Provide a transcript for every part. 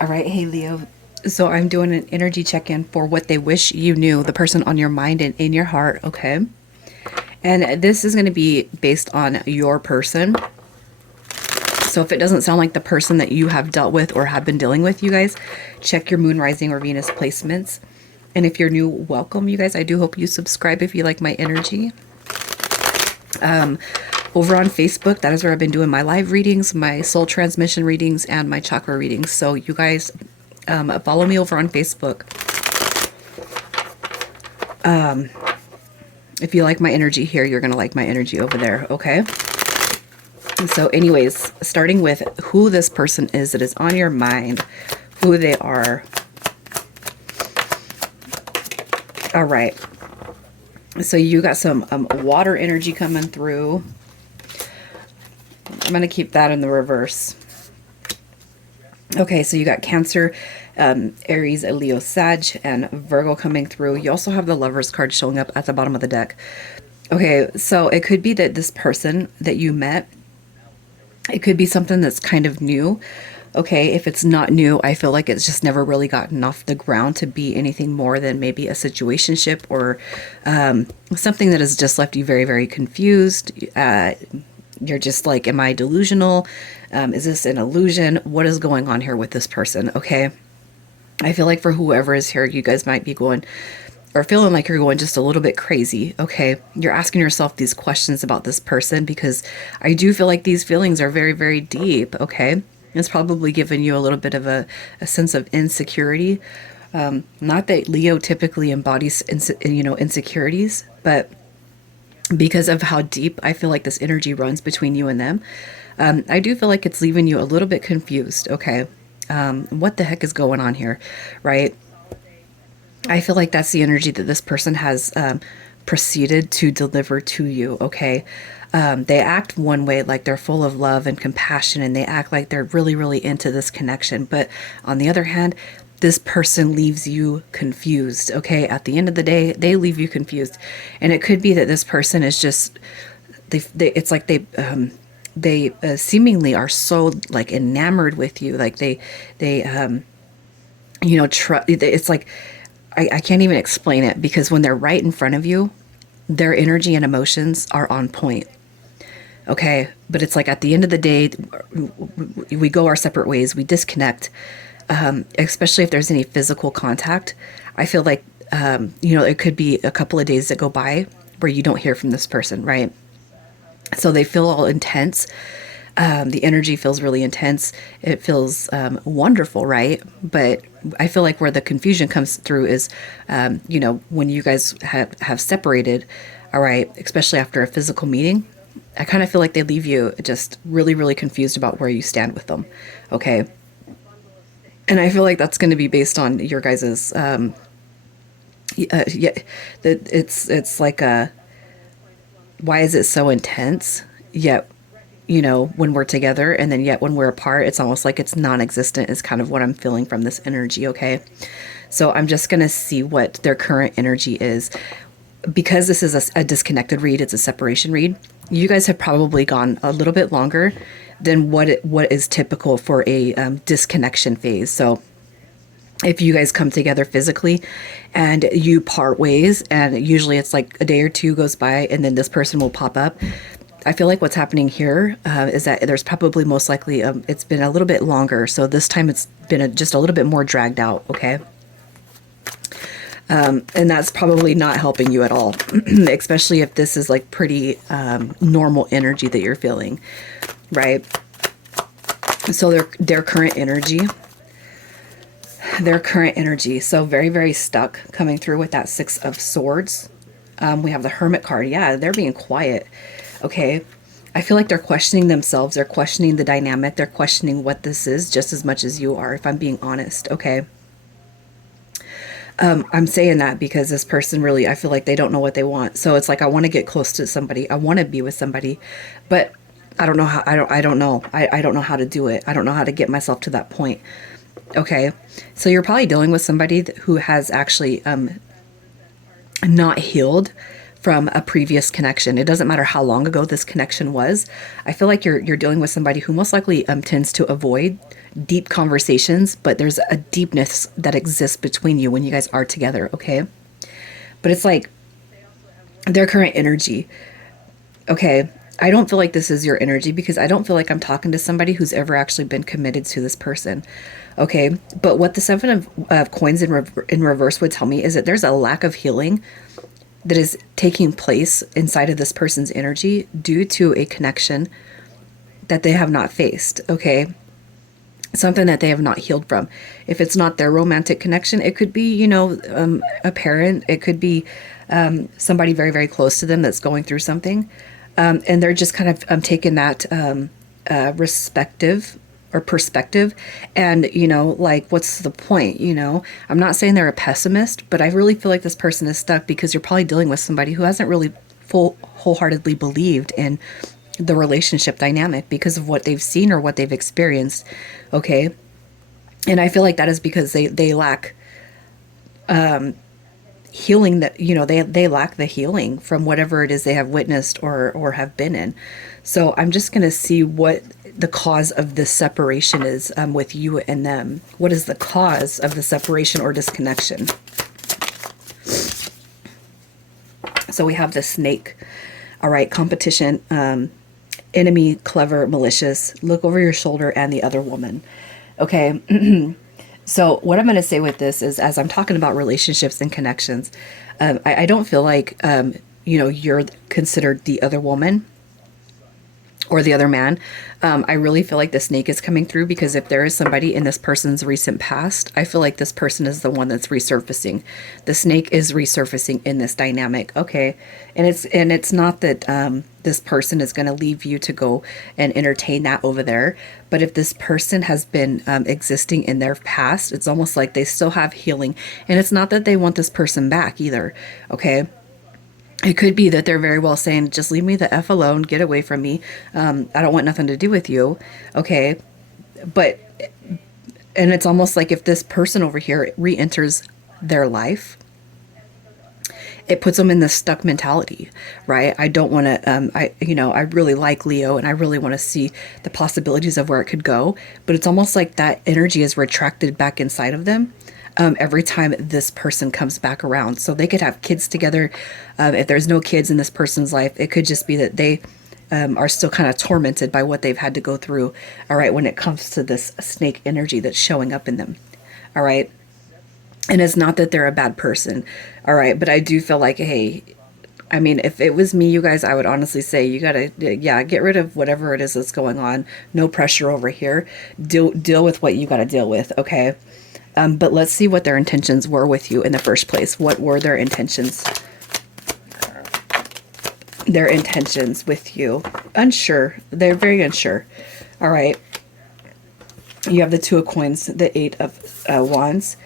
All right, hey Leo. So I'm doing an energy check-in for what they wish you knew, the person on your mind and in your heart, okay? And this is going to be based on your person. So if it doesn't sound like the person that you have dealt with or have been dealing with, you guys, check your moon, rising, or Venus placements. And if you're new, welcome, you guys. I do hope you subscribe if you like my energy. Over on Facebook, that is where I've been doing my live readings, my soul transmission readings, and my chakra readings. So you guys follow me over on Facebook. If you like my energy here, you're going to like my energy over there, okay? So anyways, starting with who this person is that is on your mind, who they are. All right. So you got some water energy coming through. I'm going to keep that in the reverse. Okay, so you got Cancer, Aries, Leo, Sag, and Virgo coming through. You also have the Lovers card showing up at the bottom of the deck. Okay, so it could be that this person that you met, it could be something that's kind of new. Okay, if it's not new, I feel like it's just never really gotten off the ground to be anything more than maybe a situationship or something that has just left you very, very confused. You're just like, am I delusional? Is this an illusion? What is going on here with this person? Okay, I feel like for whoever is here, you guys might be going or feeling like you're going just a little bit crazy. Okay, you're asking yourself these questions about this person because I do feel like these feelings are very, very deep. Okay, it's probably given you a little bit of a sense of insecurity. Not that Leo typically embodies insecurities, but because of how deep I feel like this energy runs between you and them, I do feel like it's leaving you a little bit confused. Okay, what the heck is going on here, right? I feel like that's the energy that this person has proceeded to deliver to you, okay? They act one way, like they're full of love and compassion, and they act like they're really, really into this connection. But on the other hand, this person leaves you confused, okay? At the end of the day, they leave you confused. And it could be that this person is just, it's like they seemingly are so like enamored with you. Like it's like, I can't even explain it because when they're right in front of you, their energy and emotions are on point. Okay. But it's like at the end of the day, we go our separate ways, we disconnect, especially if there's any physical contact. I feel like, it could be a couple of days that go by where you don't hear from this person, right? So they feel all intense. The energy feels really intense. It feels wonderful, right? But I feel like where the confusion comes through is, when you guys have separated, all right, especially after a physical meeting, I kind of feel like they leave you just really, really confused about where you stand with them. Okay. And I feel like that's going to be based on your guys's, yeah, that it's like why is it so intense? Yet when we're together and then yet when we're apart, it's almost like it's non-existent is kind of what I'm feeling from this energy, okay? So I'm just going to see what their current energy is. Because this is a disconnected read, it's a separation read, you guys have probably gone a little bit longer than what is typical for a disconnection phase. So if you guys come together physically and you part ways, and usually it's like a day or two goes by and then this person will pop up, I feel like what's happening here is that there's probably most likely it's been a little bit longer. So this time it's been just a little bit more dragged out. Okay. And that's probably not helping you at all, especially if this is like pretty normal energy that you're feeling, right? So their current energy, so very, very stuck coming through with that Six of Swords. We have the Hermit card. Yeah, they're being quiet. Okay. I feel like they're questioning themselves. They're questioning the dynamic. They're questioning what this is just as much as you are, if I'm being honest. Okay. I'm saying that because this person really, I feel like they don't know what they want. So it's like, I want to get close to somebody. I want to be with somebody, but I don't know how, I don't know. I don't know how to do it. I don't know how to get myself to that point. Okay. So you're probably dealing with somebody who has actually, not healed from a previous connection. It doesn't matter how long ago this connection was. I feel like you're dealing with somebody who most likely tends to avoid deep conversations, but there's a deepness that exists between you when you guys are together, okay? But it's like their current energy. Okay, I don't feel like this is your energy because I don't feel like I'm talking to somebody who's ever actually been committed to this person. Okay, but what the Seven of Coins in reverse would tell me is that there's a lack of healing that is taking place inside of this person's energy due to a connection that they have not faced. Okay, something that they have not healed from. If it's not their romantic connection, it could be, a parent. It could be somebody very, very close to them that's going through something. And they're just kind of taking that respective or perspective. And, like, what's the point? I'm not saying they're a pessimist, but I really feel like this person is stuck because you're probably dealing with somebody who hasn't really wholeheartedly believed in the relationship dynamic because of what they've seen or what they've experienced. Okay. And I feel like that is because they lack healing, that they lack the healing from whatever it is they have witnessed or have been in. So I'm just going to see what the cause of this separation is with you and them. What is the cause of the separation or disconnection? So we have the snake. All right, competition, enemy, clever, malicious, look over your shoulder, and the other woman. Okay. So what I'm going to say with this is, as I'm talking about relationships and connections, I don't feel like, you're considered the other woman or the other man. I really feel like the snake is coming through because if there is somebody in this person's recent past, I feel like this person is the one that's resurfacing. The snake is resurfacing in this dynamic. Okay. And it's not that this person is going to leave you to go and entertain that over there. But if this person has been existing in their past, it's almost like they still have healing. And it's not that they want this person back either. Okay. It could be that they're very well saying, just leave me the F alone, get away from me. I don't want nothing to do with you. Okay. But, and it's almost like if this person over here re-enters their life, it puts them in this stuck mentality, right? I don't want to, I really like Leo and I really want to see the possibilities of where it could go. But it's almost like that energy is retracted back inside of them. Every time this person comes back around. So they could have kids together. If there's no kids in this person's life, it could just be that they are still kind of tormented by what they've had to go through. All right. When it comes to this snake energy that's showing up in them. All right. And it's not that they're a bad person. All right. But I do feel like, hey, I mean, if it was me, you guys, I would honestly say you got to, get rid of whatever it is that's going on. No pressure over here. Deal with what you got to deal with. Okay. But let's see what their intentions were with you in the first place. What were their intentions? Their intentions with you. Unsure. They're very unsure. All right. You have the Two of Coins, the Eight of Wands.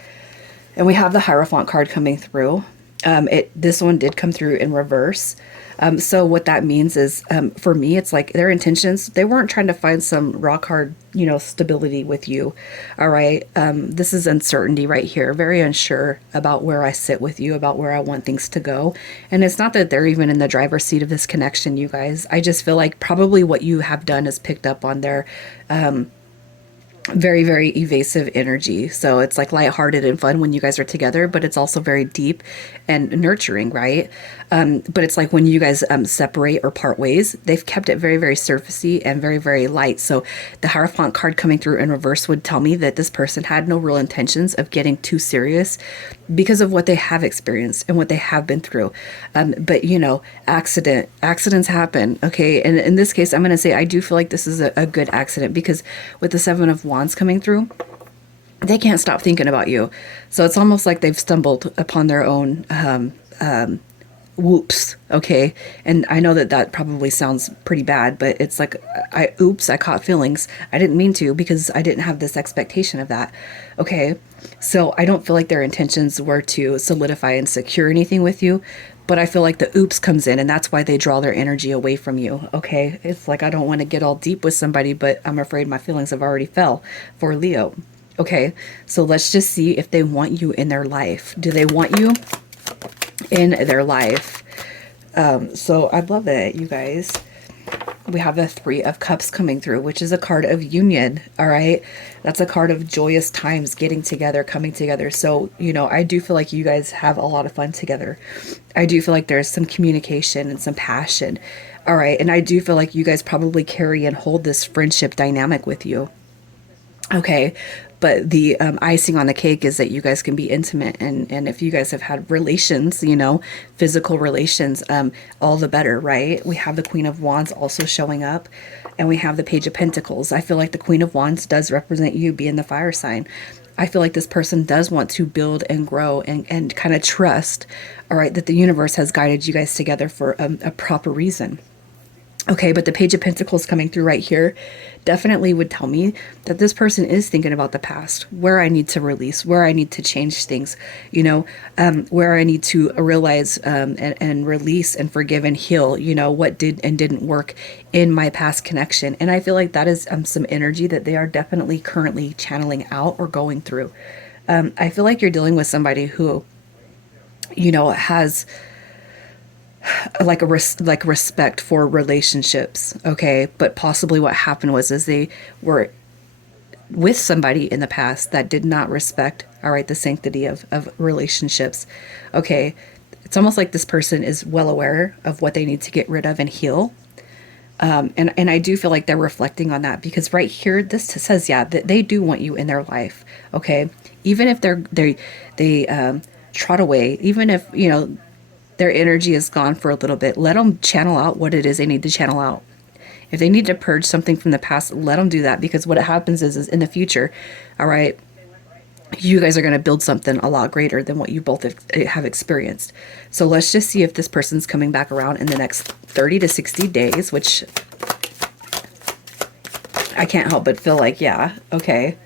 And we have the Hierophant card coming through. This one did come through in reverse. So what that means is, for me, it's like their intentions, they weren't trying to find some rock hard, stability with you. All right. This is uncertainty right here. Very unsure about where I sit with you, about where I want things to go. And it's not that they're even in the driver's seat of this connection, you guys. I just feel like probably what you have done is picked up on their, very, very evasive energy. So it's like lighthearted and fun when you guys are together, but it's also very deep and nurturing, right? But it's like when you guys separate or part ways, they've kept it very, very surfacey and very, very light. So the Hierophant card coming through in reverse would tell me that this person had no real intentions of getting too serious because of what they have experienced and what they have been through. But accidents happen. Okay. And in this case, I'm going to say, I do feel like this is a good accident because with the Seven of Wands coming through, they can't stop thinking about you. So it's almost like they've stumbled upon their own, whoops. Okay. And I know that probably sounds pretty bad, but it's like, I caught feelings. I didn't mean to because I didn't have this expectation of that. Okay. So I don't feel like their intentions were to solidify and secure anything with you, but I feel like the oops comes in and that's why they draw their energy away from you. Okay. It's like, I don't want to get all deep with somebody, but I'm afraid my feelings have already fell for Leo. Okay. So let's just see if they want you in their life. Do they want you in their life? So I love it, you guys. We have the Three of Cups coming through, which is a card of union. All right. That's a card of joyous times, getting together, coming together. So, you know, I do feel like you guys have a lot of fun together. I do feel like there's some communication and some passion. All right. And I do feel like you guys probably carry and hold this friendship dynamic with you. Okay. But the icing on the cake is that you guys can be intimate. And if you guys have had relations, you know, physical relations, all the better, right? We have the Queen of Wands also showing up. And we have the Page of Pentacles. I feel like the Queen of Wands does represent you being the fire sign. I feel like this person does want to build and grow and kind of trust, all right, that the universe has guided you guys together for a proper reason. Okay, but the Page of Pentacles coming through right here definitely would tell me that this person is thinking about the past, where I need to release, where I need to change things, you know, where I need to realize and release and forgive and heal, you know, what did and didn't work in my past connection. And I feel like that is some energy that they are definitely currently channeling out or going through. I feel like you're dealing with somebody who, you know, has like like respect for relationships, okay, but possibly what happened was is they were with somebody in the past that did not respect, all right, the sanctity of relationships. Okay, it's almost like this person is well aware of what they need to get rid of and heal. And I do feel like they're reflecting on that, because right here this says, yeah, that they do want you in their life. Okay, even if they trot away, even if, you know, their energy is gone for a little bit, let them channel out what it is they need to channel out. If they need to purge something from the past, let them do that, because what happens is in the future, all right, you guys are going to build something a lot greater than what you both have experienced. So let's just see if this person's coming back around in the next 30 to 60 days, which I can't help but feel like, yeah, okay.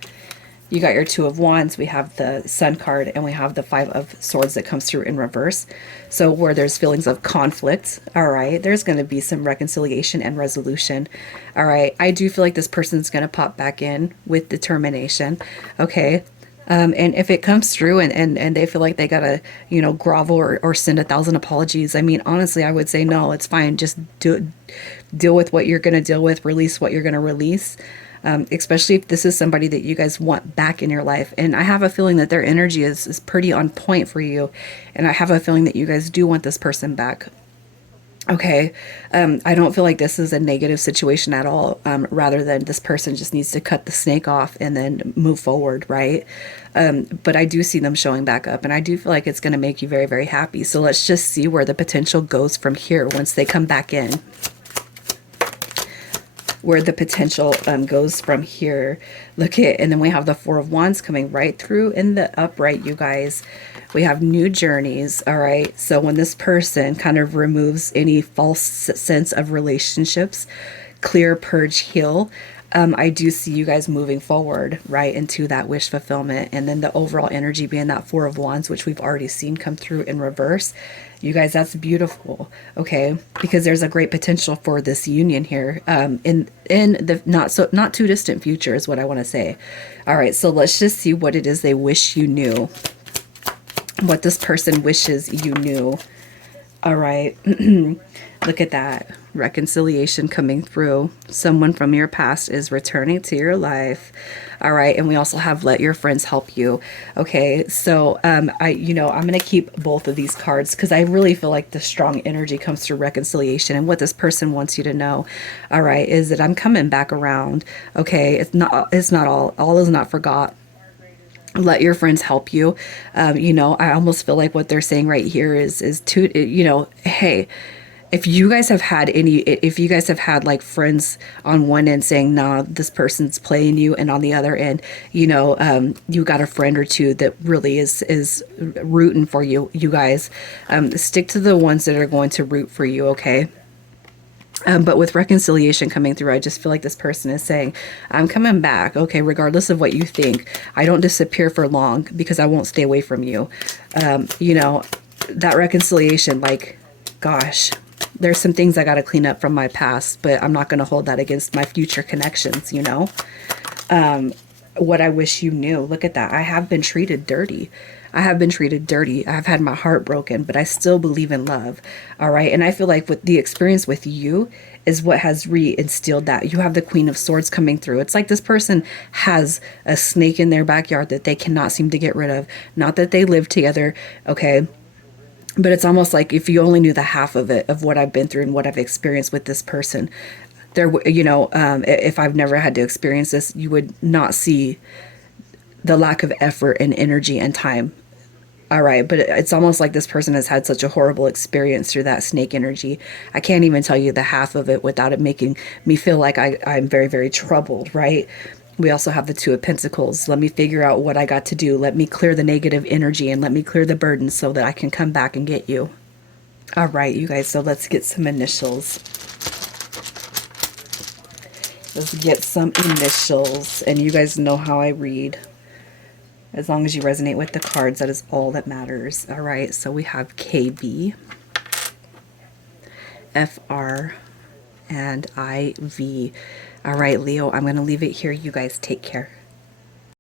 You got your Two of Wands, we have the Sun card, and we have the Five of Swords that comes through in reverse. So where there's feelings of conflict, all right, there's going to be some reconciliation and resolution. All right, I do feel like this person's going to pop back in with determination. Okay. And if it comes through and they feel like they gotta, you know, grovel or send 1,000 apologies, I mean, honestly, I would say no, it's fine. Just deal with what you're gonna deal with, release what you're gonna release. Especially if this is somebody that you guys want back in your life. And I have a feeling that their energy is pretty on point for you. And I have a feeling that you guys do want this person back. Okay. I don't feel like this is a negative situation at all. Rather than this person just needs to cut the snake off and then move forward. Right. But I do see them showing back up, and I do feel like it's going to make you very, very happy. So let's just see where the potential goes from here once they come back in. Where the potential goes from here. Look at, and then we have the Four of Wands coming right through in the upright, you guys. We have new journeys, all right? So when this person kind of removes any false sense of relationships, clear, purge, heal, I do see you guys moving forward, right, into that wish fulfillment. And then the overall energy being that Four of Wands, which we've already seen come through in reverse. You guys, that's beautiful, okay? Because there's a great potential for this union here in the not too distant future is what I want to say. All right, so let's just see what it is they wish you knew. What this person wishes you knew. All right. Look at that. Reconciliation coming through. Someone from your past is returning to your life. All right. And we also have let your friends help you. Okay. So, I'm going to keep both of these cards because I really feel like the strong energy comes through reconciliation. And what this person wants you to know, all right, is that I'm coming back around. Okay. It's not all is not forgot. Let your friends help you. I almost feel like what they're saying right here is to, hey, if you guys have had like friends on one end saying, nah, this person's playing you, and on the other end, you got a friend or two that really is rooting for you, you guys, stick to the ones that are going to root for you. Okay. But with reconciliation coming through, I just feel like this person is saying, I'm coming back. Okay. Regardless of what you think, I don't disappear for long because I won't stay away from you. That reconciliation, like, gosh, there's some things I got to clean up from my past, but I'm not going to hold that against my future connections, what I wish you knew. Look at that. I have been treated dirty. I have been treated dirty. I've had my heart broken, but I still believe in love. All right. And I feel like with the experience with you is what has reinstilled that. You have the Queen of Swords coming through. It's like this person has a snake in their backyard that they cannot seem to get rid of. Not that they live together. Okay. But it's almost like if you only knew the half of it, of what I've been through and what I've experienced with this person, there, if I've never had to experience this, you would not see the lack of effort and energy and time. All right, but it's almost like this person has had such a horrible experience through that snake energy. I can't even tell you the half of it without it making me feel like I'm very, very troubled, right? We also have the Two of Pentacles. Let me figure out what I got to do. Let me clear the negative energy and let me clear the burden so that I can come back and get you. All right, you guys, so let's get some initials. Let's get some initials. And you guys know how I read. As long as you resonate with the cards, that is all that matters. All right, so we have KB, FR, and IV. All right, Leo, I'm going to leave it here. You guys take care.